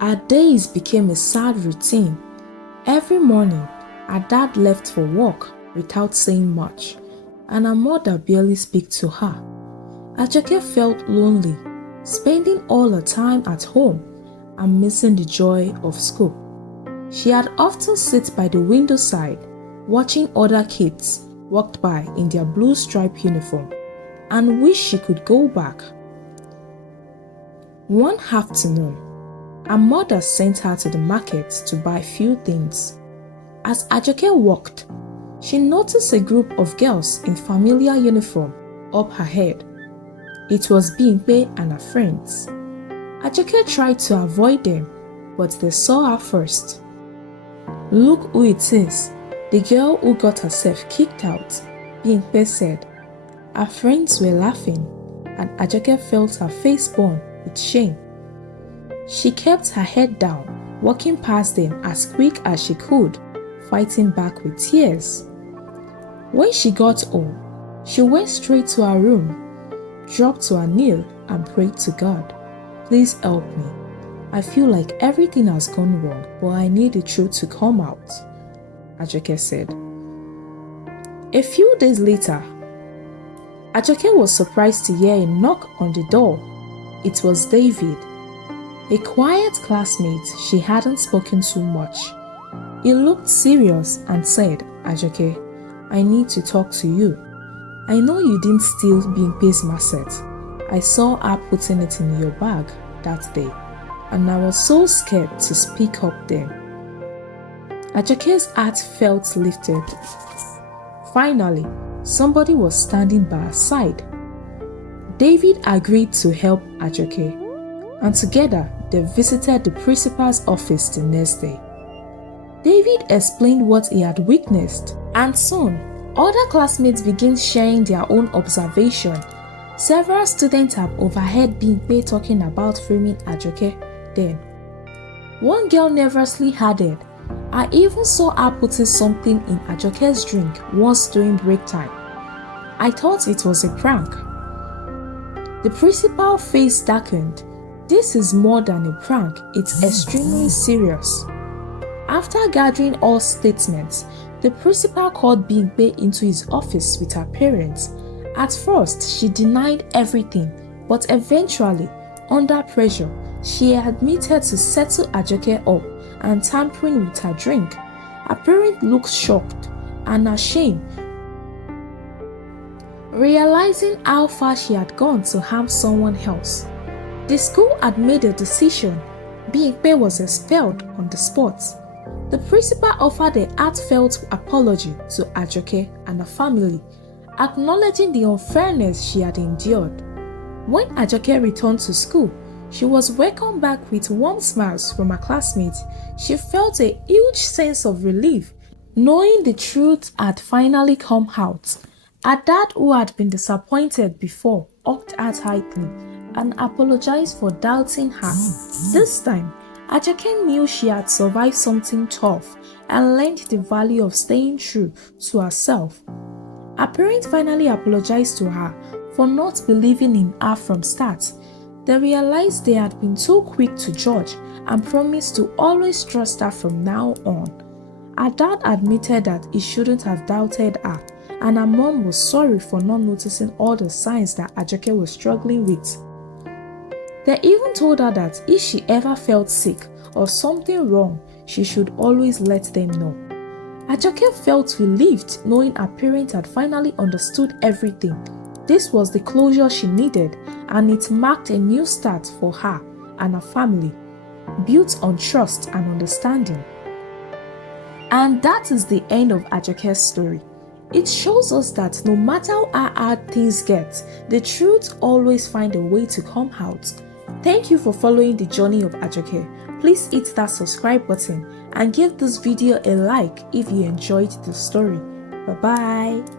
Our days became a sad routine. Every morning, our dad left for work without saying much, and our mother barely spoke to her. Ajoke felt lonely, spending all her time at home and missing the joy of school. She had often sit by the window side, watching other kids walk by in their blue striped uniform, and wished she could go back. One afternoon, her mother sent her to the market to buy few things. As Ajoke walked, she noticed a group of girls in familiar uniform up her head. It was Bimpe and her friends. Ajoke tried to avoid them, but they saw her first. "Look who it is, the girl who got herself kicked out," Bimpe said. Her friends were laughing, and Ajoke felt her face burn with shame. She kept her head down, walking past them as quick as she could, fighting back with tears. When she got home, she went straight to her room, dropped to her knee and prayed to God. "Please help me. I feel like everything has gone wrong, but I need the truth to come out," Ajoke said. A few days later, Ajoke was surprised to hear a knock on the door. It was David, a quiet classmate she hadn't spoken to much. He looked serious and said, "Ajoke, I need to talk to you. I know you didn't steal Bimpe's macet. I saw her putting it in your bag that day, and I was so scared to speak up then." Ajoke's heart felt lifted. Finally, somebody was standing by her side. David agreed to help Ajoke, and together they visited the principal's office the next day. David explained what he had witnessed, and soon, other classmates began sharing their own observation. Several students have overheard Bimpe talking about framing Ajoke then. One girl nervously added, "I even saw her putting something in Ajoke's drink once during break time. I thought it was a prank." The principal's face darkened. "This is more than a prank, it's extremely serious." After gathering all statements, the principal called Bimpe into his office with her parents. At first, she denied everything, but eventually, under pressure, she admitted to settle Ajoke up and tampering with her drink. Her parents looked shocked and ashamed, realizing how far she had gone to harm someone else. The school had made a decision. Bimpe was expelled on the spot. The principal offered a heartfelt apology to Ajoke and her family, acknowledging the unfairness she had endured. When Ajoke returned to school, she was welcomed back with warm smiles from her classmates. She felt a huge sense of relief, knowing the truth had finally come out. Her dad, who had been disappointed before, hugged her tightly and apologized for doubting her. This time, Ajoke knew she had survived something tough and learned the value of staying true to herself. Her parents finally apologized to her for not believing in her from start. They realized they had been too quick to judge and promised to always trust her from now on. Her dad admitted that he shouldn't have doubted her, and her mom was sorry for not noticing all the signs that Ajoke was struggling with. They even told her that if she ever felt sick or something wrong, she should always let them know. Ajoke felt relieved knowing her parents had finally understood everything. This was the closure she needed, and it marked a new start for her and her family, built on trust and understanding. And that is the end of Ajoke's story. It shows us that no matter how hard things get, the truth always finds a way to come out. Thank you for following the journey of Ajoke. Please hit that subscribe button and give this video a like if you enjoyed the story. Bye bye.